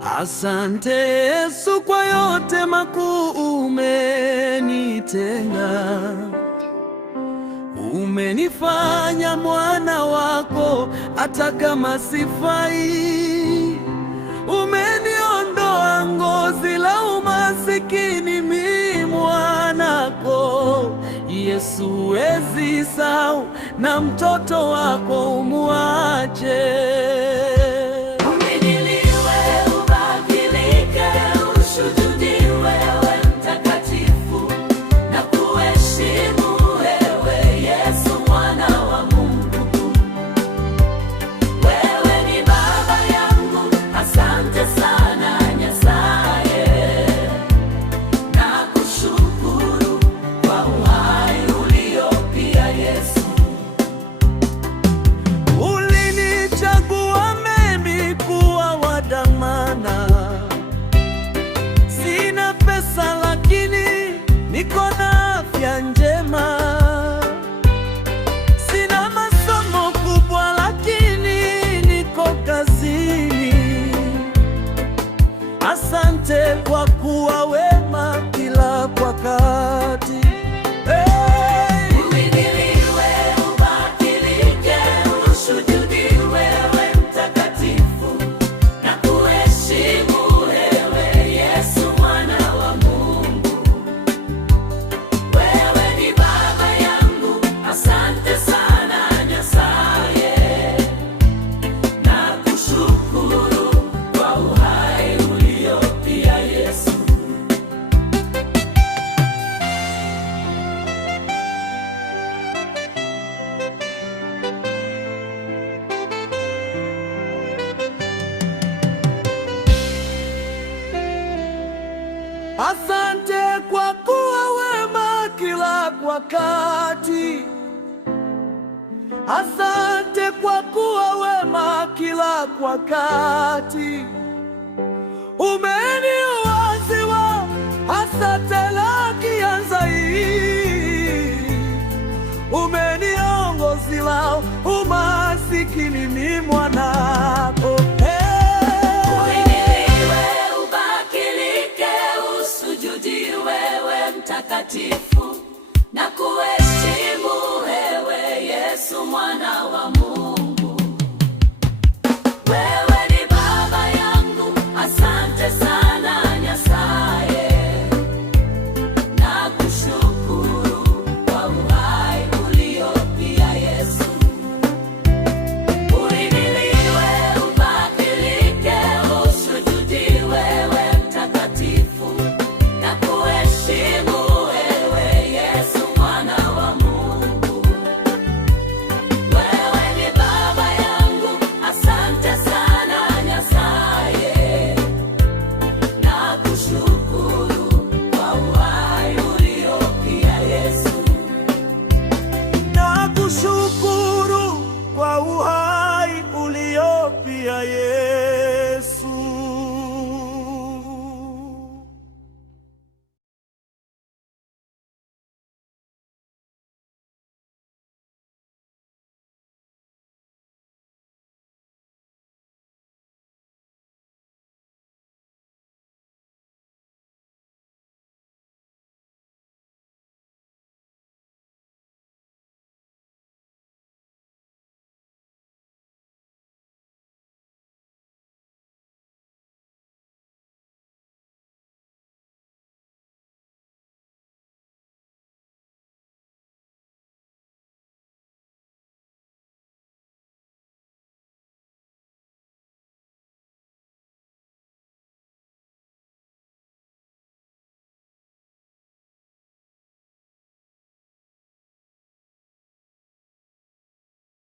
Asante Yesu kwa yote makuu umenitenda. Umenifanya mwana wako hata kama sifai. Umeniondoa ngozi la umasikini, mimi mwanako. Yesu huwezi sahau, na mtoto wako umuache. Asante kwa kuwa wema kila wakati. Uhimidiwe, ubadilike, ushujudiwe wewe mtakatifu, na kuheshimu wewe Yesu mwana wa Mungu. Wewe ni baba yangu, asante sana Nyasaye, na kushukuru kwa uhai uliopia Yesu. Asante kwa kuwa wema kila wakati. Asante kwa kuwa wema kila wakati. Umeniwaziwa hasa tena kianza hii. Umeniongozila umasikini, mimi mwanako.